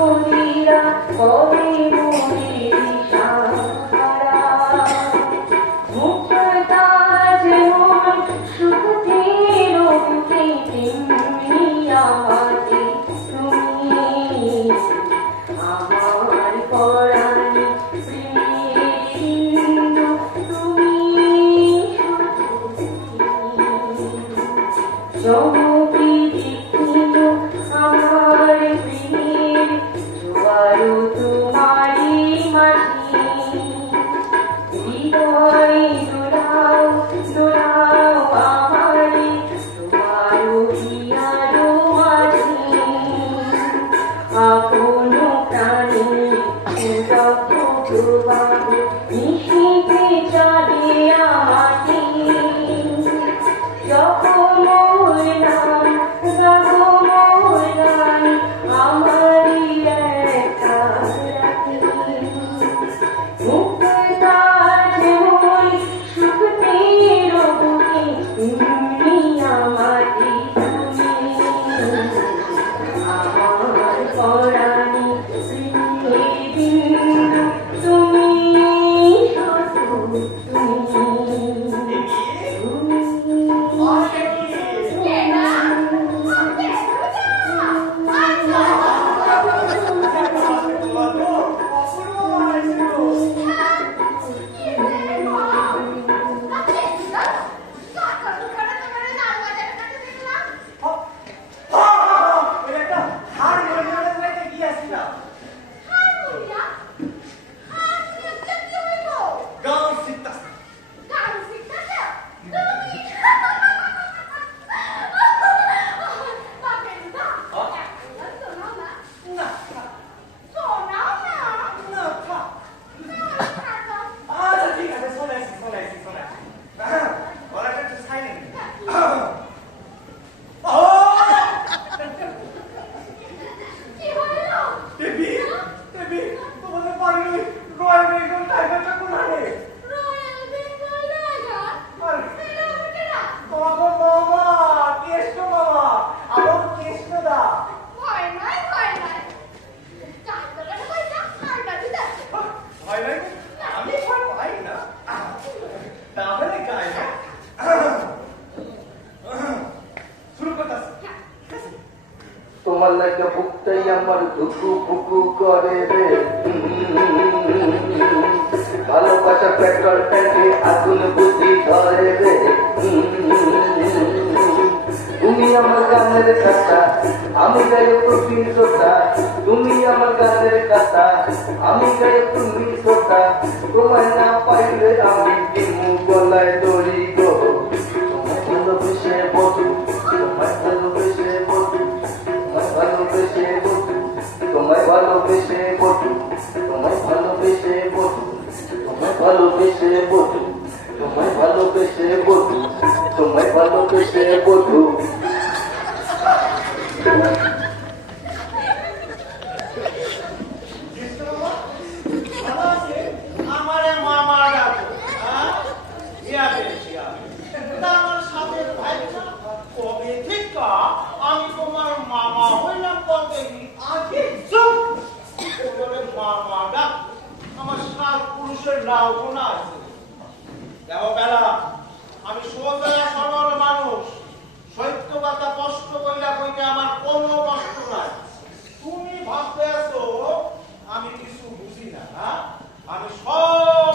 মন্দিরা নিশিতে চাঁদিয়া ভালোবাসা পেট্রোল ট্যাঙ্কে আগুন বুদ্ধি ধরে রে তুমি আমার গানের কথা আমি গাই তুমি শ্রোতা তুমি আমার গানের কথা আমি গাই তুমি শ্রোতা তোমায় না পাইলে আমি দিমু গলায় দড়ি গো তোমায় ভালোবেসে বধু তোমায় ভালোবেসে বধু তোমায় তোমায় ভালোবেসে বধু তোমায় ভালোবেসে বধু তোমায় ভালোবেসে বধু তোমায় ভালোবেসে বধু তোমায় ভালোবেসে বধু আমারে মামা ডাকো হ্যাঁ ইয়া পেয়েছি আমি তা আমার সাথে ভাইটা কবে থেকে আমি তোমার মামা হইলাম কবে আগে চুপ ওরে মামা ডাক আমার সাত আমি সোজা মানুষ সত্য কথা কষ্ট কইরা কইতে আমার কোনো কষ্ট নাই। তুমি ভাবতে আমি কিছু বুঝি না? আমি সব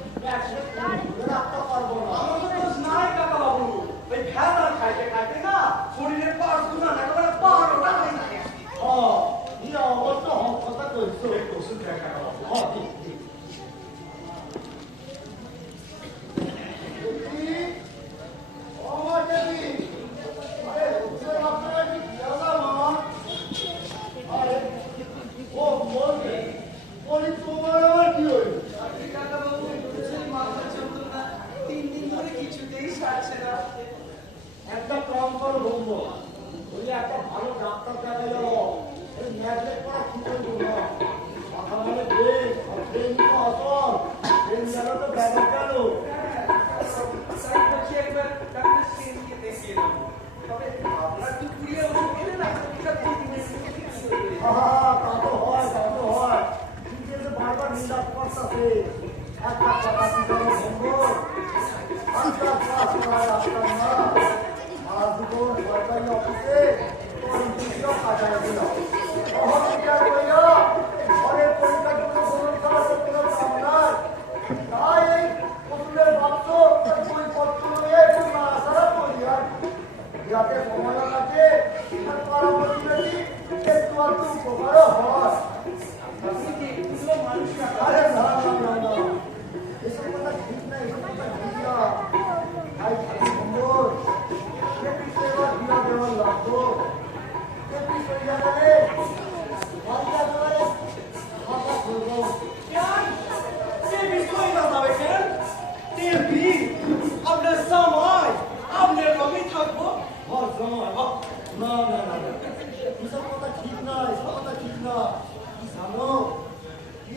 Yeah,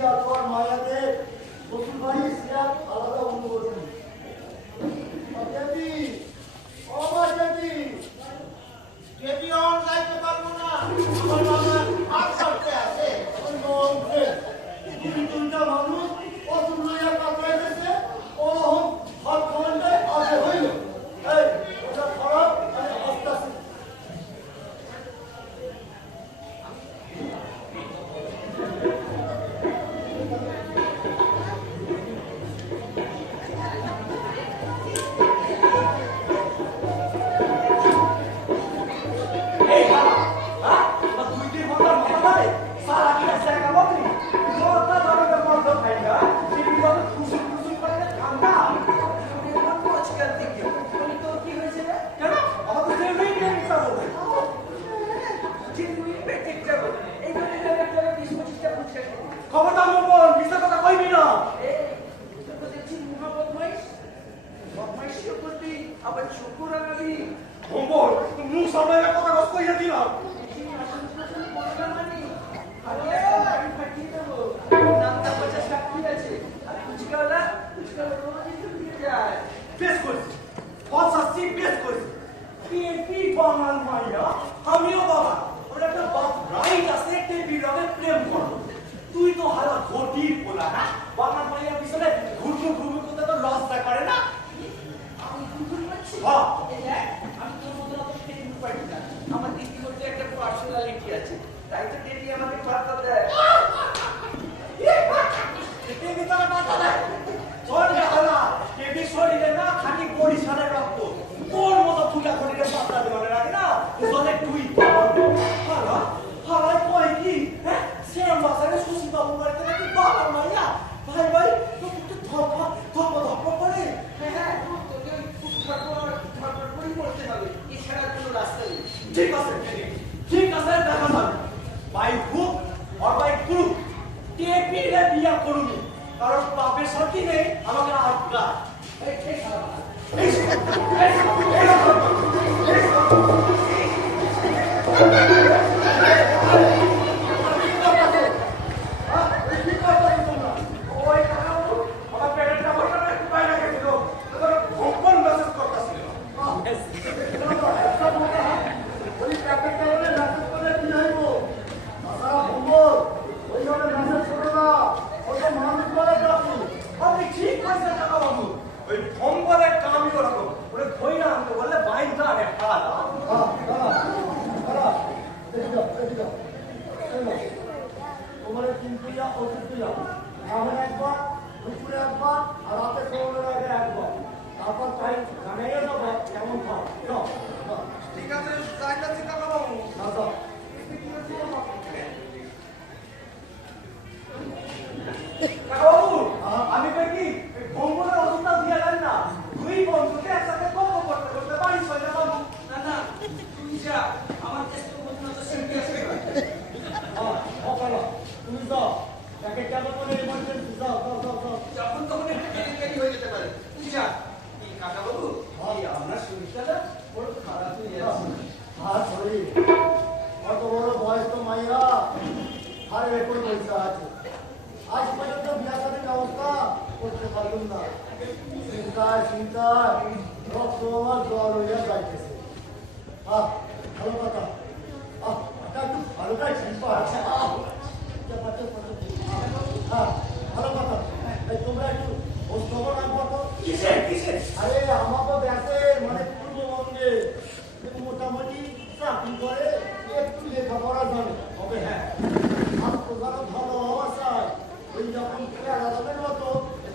सियाल और माया दे मुसलमानी सियाल अलग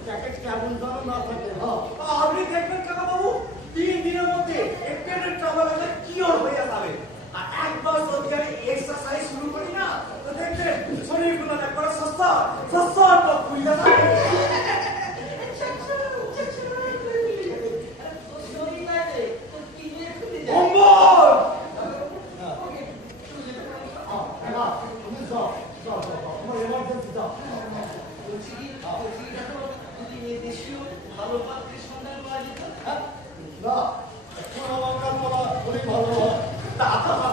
প্যাকেট কেমন না থাকে। আপনি দেখবেন বাবু? তিন দিনের মধ্যে আর একবার এক্সারসাইজ শুরু করি না একবার সস্তা সস্তা Tak.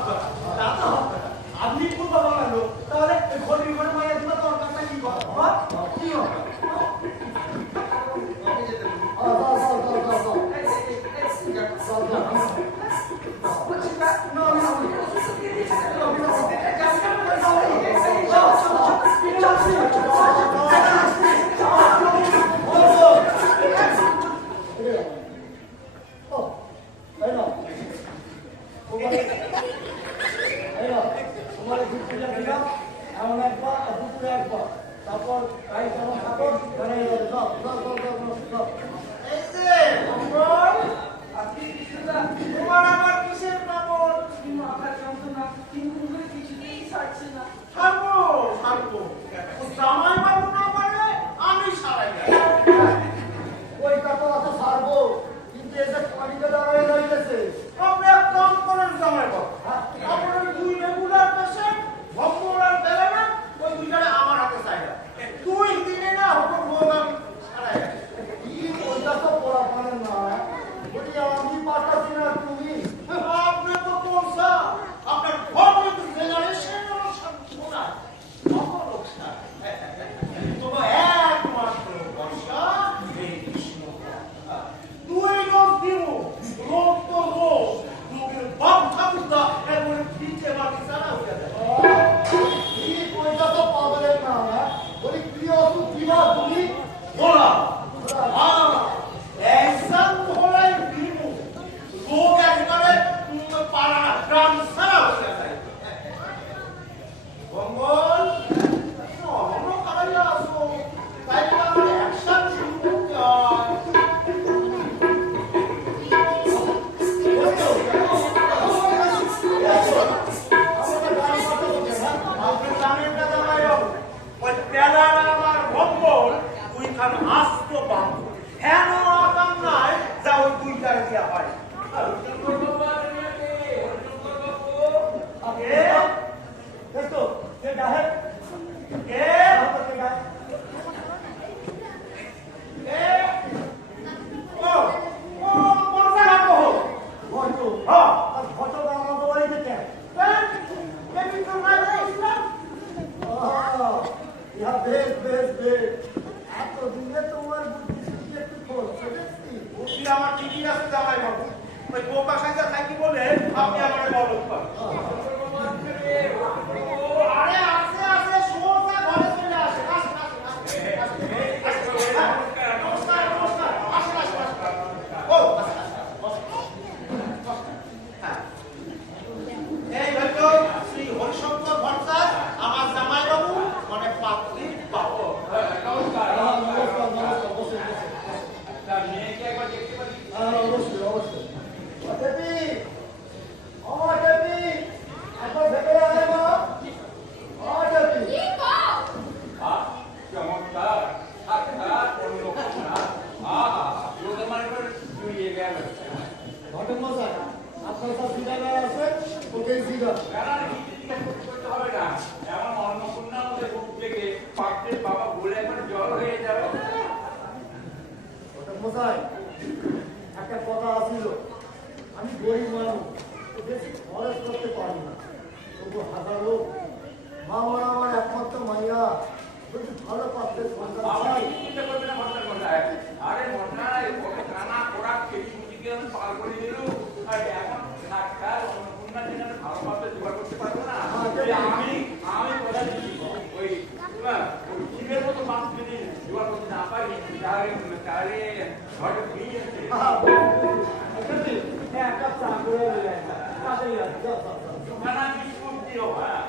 Mana discutiu? Ah.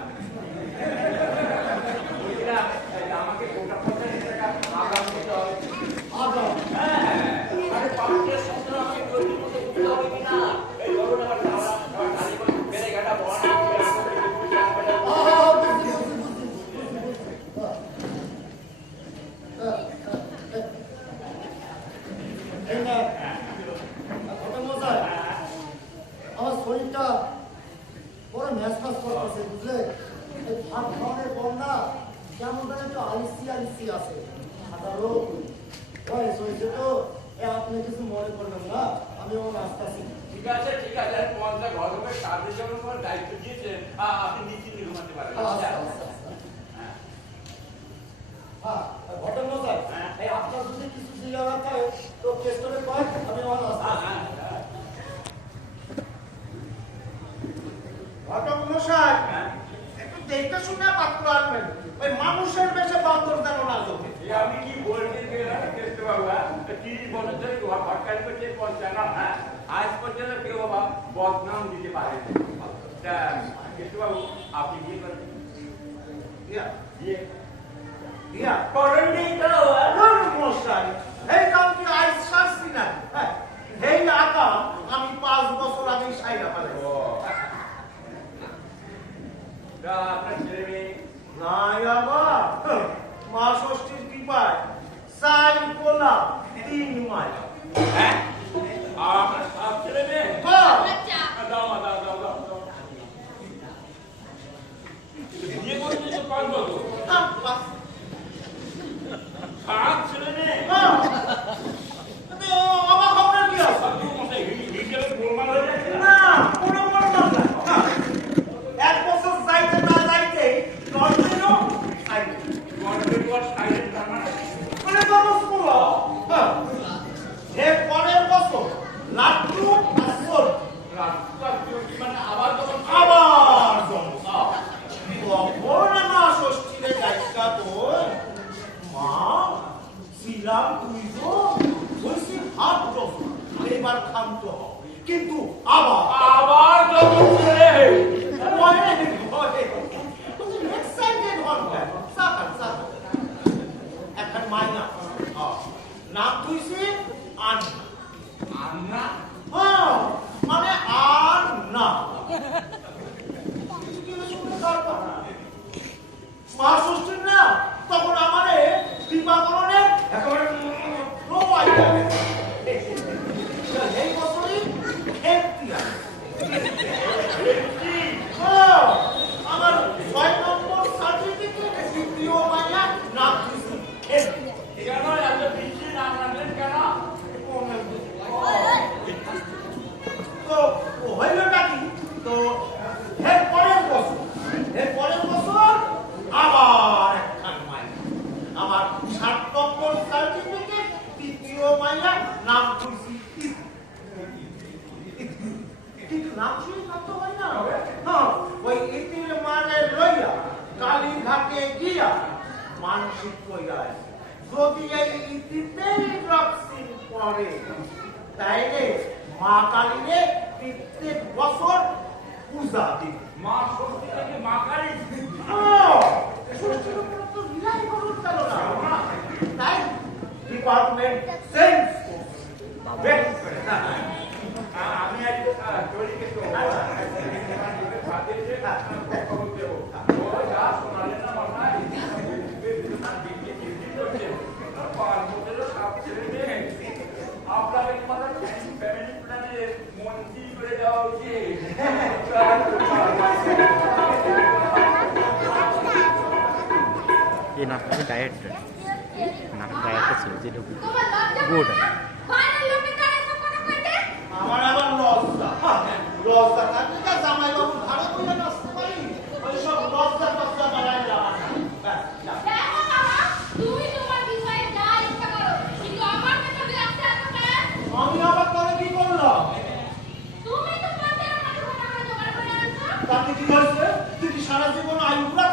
হয়েছে তো আপনি কিছু মনে করবেন না আমি ওর আসতেছি হ্যাঁ।, আচ্ছা। হ্যাঁ, হ্যাঁ আপনার কিছু জিজ্ঞাসা তো কেস করে পাই আমি একটু দেখতে শুনে পাত্র আনবেন। ওই মানুষের বেশে বান্দর যেন না ঢোকে আমি কি বলছি কৃষ্ণবাবু তিরিশ বছর ধরে গোয়া সরকারি করছে পঞ্চানা হ্যাঁ? আজ পর্যন্ত কেউ বদনাম দিতে পারে কৃষ্ণবাবু আপনি বিয়ে করেন? ইয়ে। কি হ্যাঁ? না এই হ্যাঁ? আমি পাঁচ বছর আগে সাইরা পালে আপনার না দিদিমাই হ্যাঁ? আর আপনার সাত ছেলে মেয়ে? আচ্ছা। হ্যাঁ, দাও মা দাও দাও দাও বিয়ে করতে পাঁচ বছর। হ্যাঁ, সাত ছেলে মেয়ে? হ্যাঁ। কি হয়েছে তুই কি সারা জীবন আয়ুরা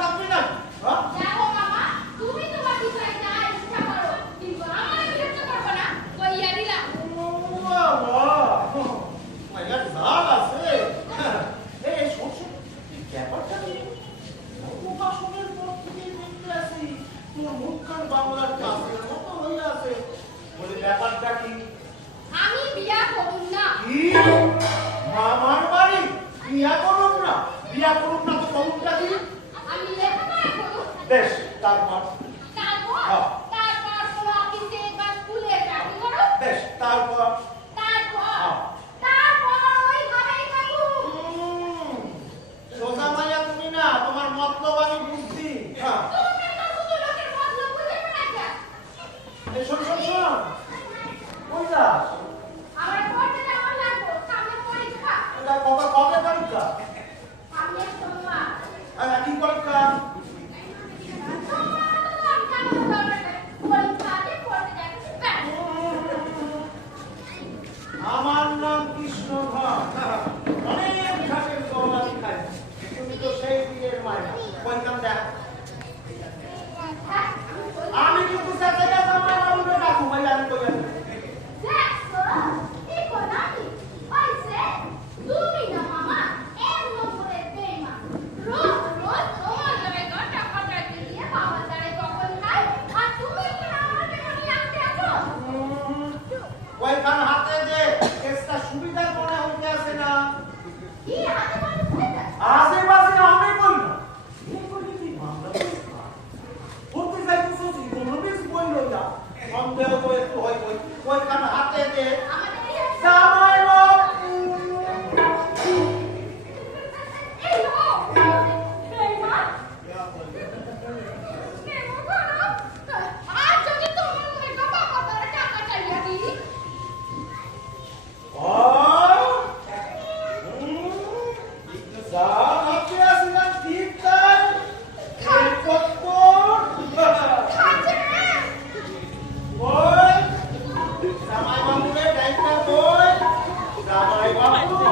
Trời ơi quá